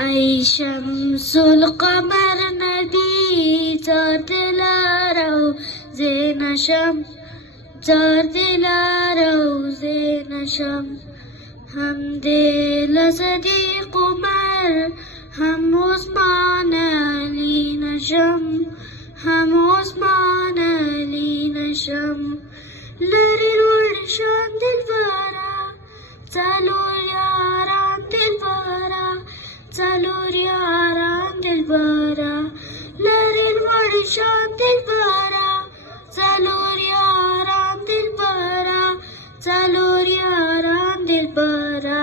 ای شمس القمر نبی زار دلارو زینشم زار دلارو زینشم هم دل صدیق عمر هم عثمان علی نشم هم عثمان علی نشم لری روشان دلبرا څلور یاران دلبرا څلور یاران دلبرا لری روشان دلبرا څلور یاران دلبرا څلور یاران دلبرا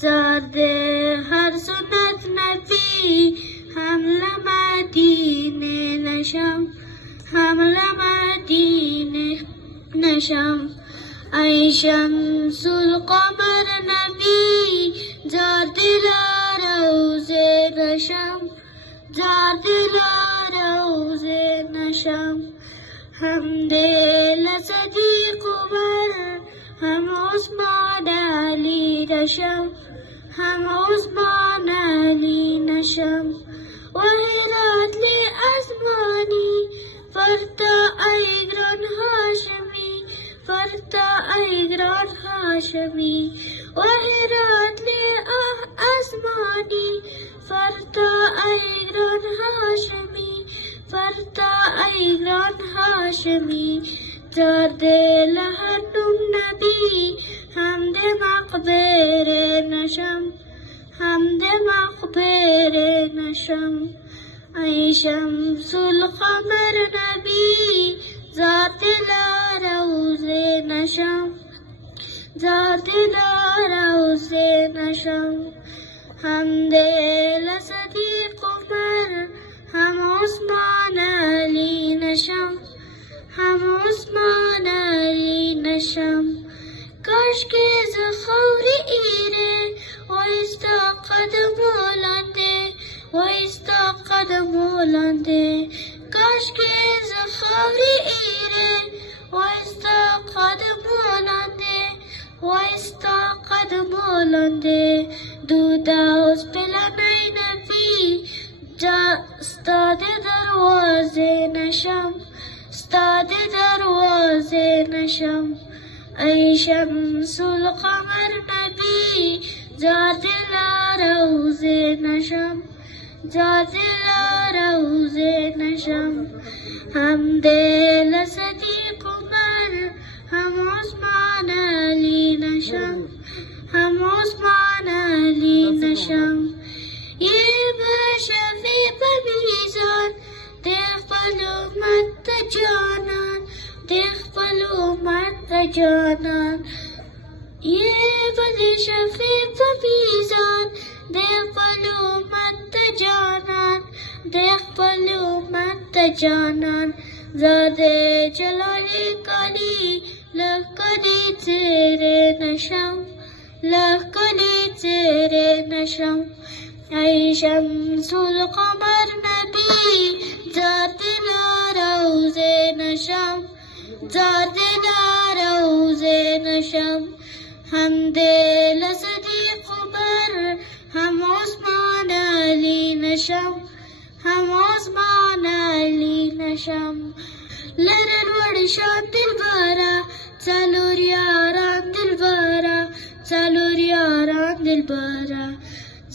زار دے ہر سنت نبی ہم مدینے نشم ہم مدینے نشم ای شمس القمر نبی زار دلارو نشم زار دلارو نشم ہم دل صدیق عمر ہم عثمان علی نشم هم عثمان علی نشم وهرات لی ازمانی فرتا ایگران هاشمی فرتا ایگران هاشمی وهرات لی ازمانی فرتا ایگران هاشمی فرتا ایگران هاشمی زار دل هر نبی هم د مقبره نشم هم د مقبره نشم ای شمس القمر نبی ذات روزه نشم ذات روزه نشم هم دل صدیق عمر هم عثمان علی نشم هم عثمان علی نشم کاش که زخوری ایره وایستا قدم لنده وایستا قدم لنده کاش که زخوری ایره وایستا قدم لنده وایستا قدم لنده دودا اوس پلنای نبی جا ستا د دروازه نشم ستا د دروازه نشم ای شمس القمر نبی زار دلارو نشم زار دلارو نشم هم دل صدیق عمر هم عثمان علی نشم هم عثمان علی نشم یه بشفی بمیزان دخل امت جانان دخل امت جانان یه بشفی بمیزان دخل امت جانان دخل امت جانان زاده جلالی کالی لکلی تیرے نشم لکلی تیرے نشم ای شمس القمر نبی ذات روزه نشم ذات روزه نشم هم دل صدیق عمر هم عثمان علی نشم هم عثمان علی نشم لرن وڑشان دلبرا څلور یاران دلبرا څلور یاران دلبرا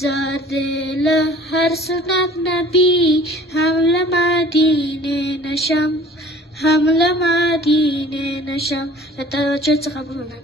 زار دل هر سنت نبی هم مدینه نشم هم مدینه نشم. له توجه څخه مننه.